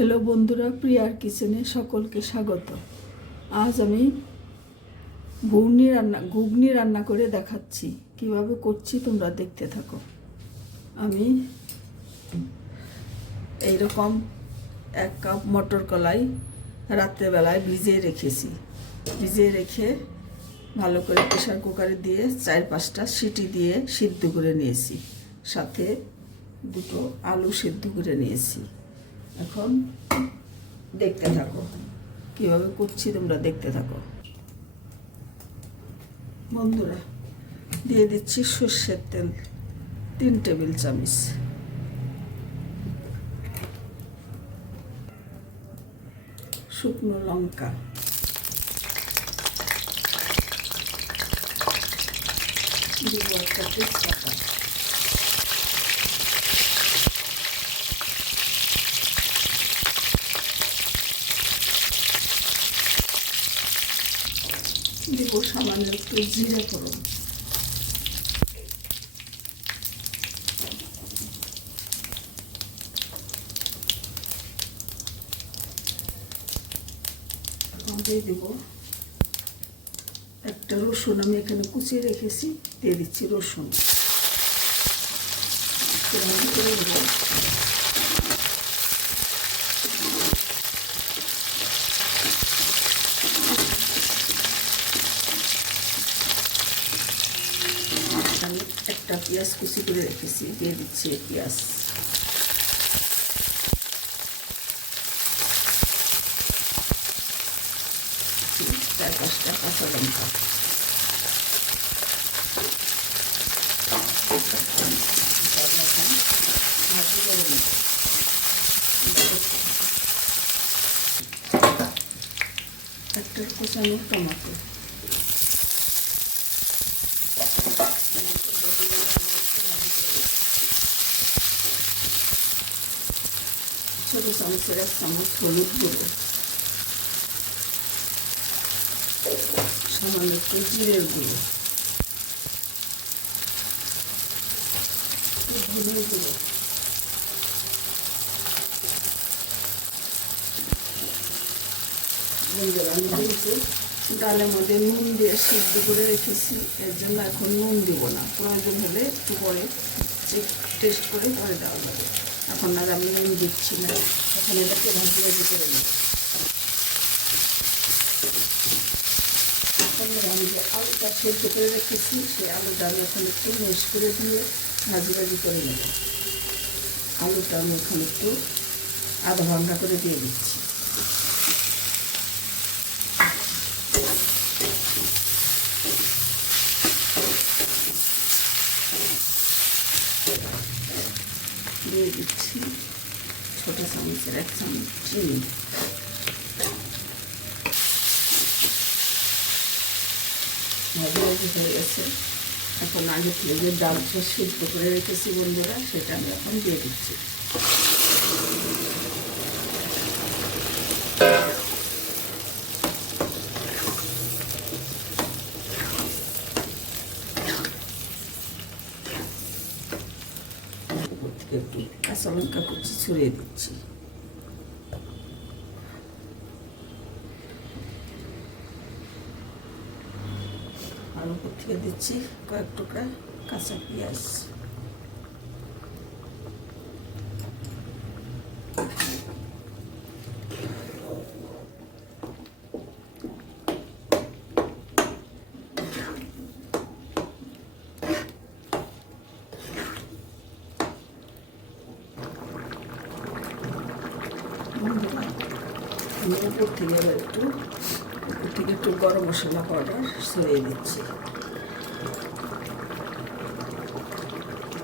Hello বন্ধুরা, প্রিয়ার কিচেনে সকলকে স্বাগত। আজ আমি ঘুগনি রান্না করে দেখাচ্ছি। কিভাবে করছি তোমরা দেখতে থাকো। আমি এইরকম 1 কাপ মটর কলাই রাত্রেবেলায় ভিজিয়ে রেখেছি। ভিজিয়ে রেখে ভালো করে প্রেসার কুকারে দিয়ে 4-5টা সিটি দিয়ে সিদ্ধ করে নিয়েছি। সাথে 2টো আলু সিদ্ধ করে নিয়েছি। এখন দেখতে থাকো কিভাবে করছি, তোমরা দেখতে থাকো। বন্ধুরা, দিয়ে দিচ্ছি সর্ষের তেল 3 টেবিল চামচ, শুকনো লঙ্কা, দিব একটা তেজপাতা, দিব সামান্য একটু জিরে ফোড়ন, দিয়ে দিব একটা রসুন, আমি এখানে কুচিয়ে রেখেছি, দিয়ে দিচ্ছি রসুন। আমি একটা পেঁয়াজ কুচি করে রেখেছি, দিয়ে দিচ্ছি পেঁয়াজ। চার 5টা কাঁচা লঙ্কা, একটা কোচানো টমেটো, ছোট চামচের 1 চামচ হলুদ গুঁড়ো, সামান্য একটু জিরের গুঁড়ো, ধনের গুঁড়ো, আমি যেহেতু ডালের মধ্যে নুন দিয়ে সিদ্ধ করে রেখেছি, এর জন্য এখন নুন দিব না। প্রয়োজন হলে একটু পরে টেস্ট করে পরে দেওয়া যাবে। এখন আর আমি নুন দিচ্ছি না। এখন এটাকে ভাজি ভাজি করে নেব। আমি যে আলুটা সেদ্ধ করে রেখেছি, সেই আলুটা আমি এখন একটু মিক্স করে দিয়ে ভাজি ভাজি করে নেব। আলুটা আমি এখন একটু আধা ঘন্টা করে দিয়ে দিচ্ছি। দিয়ে দিচ্ছি ছোট চামচের 1 চামচ চিনি। ভাজি ভাজি হয়ে গেছে। এখন আগে থেকে যে ডালটা সিদ্ধ করে রেখেছি বন্ধুরা, সেটা আমি এখন দিয়ে দিচ্ছি। একটু কাঁচা লঙ্কা কুচি ছড়িয়ে দিচ্ছি। আর উপর থেকে দিচ্ছি কয়েক টুকরা কাঁচা পেঁয়াজ। উপর থেকে আবার একটু গরম মশলা পাউডার ছড়িয়ে দিচ্ছি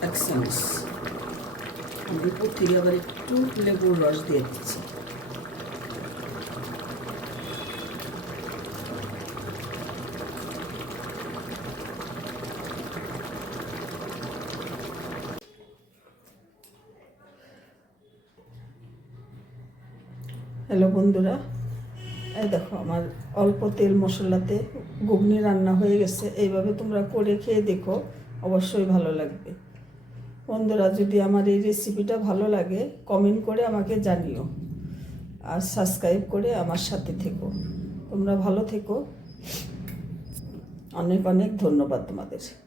1 চামচ। আমি উপর থেকে আবার একটু লেবুর রস দিয়ে দিচ্ছি। হ্যালো বন্ধুরা, এই দেখো আমার অল্প তেল মশলাতে ঘুগনি রান্না হয়ে গেছে। এইভাবে তোমরা করে খেয়ে দেখো, অবশ্যই ভালো লাগবে। বন্ধুরা, যদি আমার এই রেসিপিটা ভালো লাগে কমেন্ট করে আমাকে জানিও। আর সাবস্ক্রাইব করে আমার সাথে থেকো। তোমরা ভালো থেকো। অনেক অনেক ধন্যবাদ তোমাদের।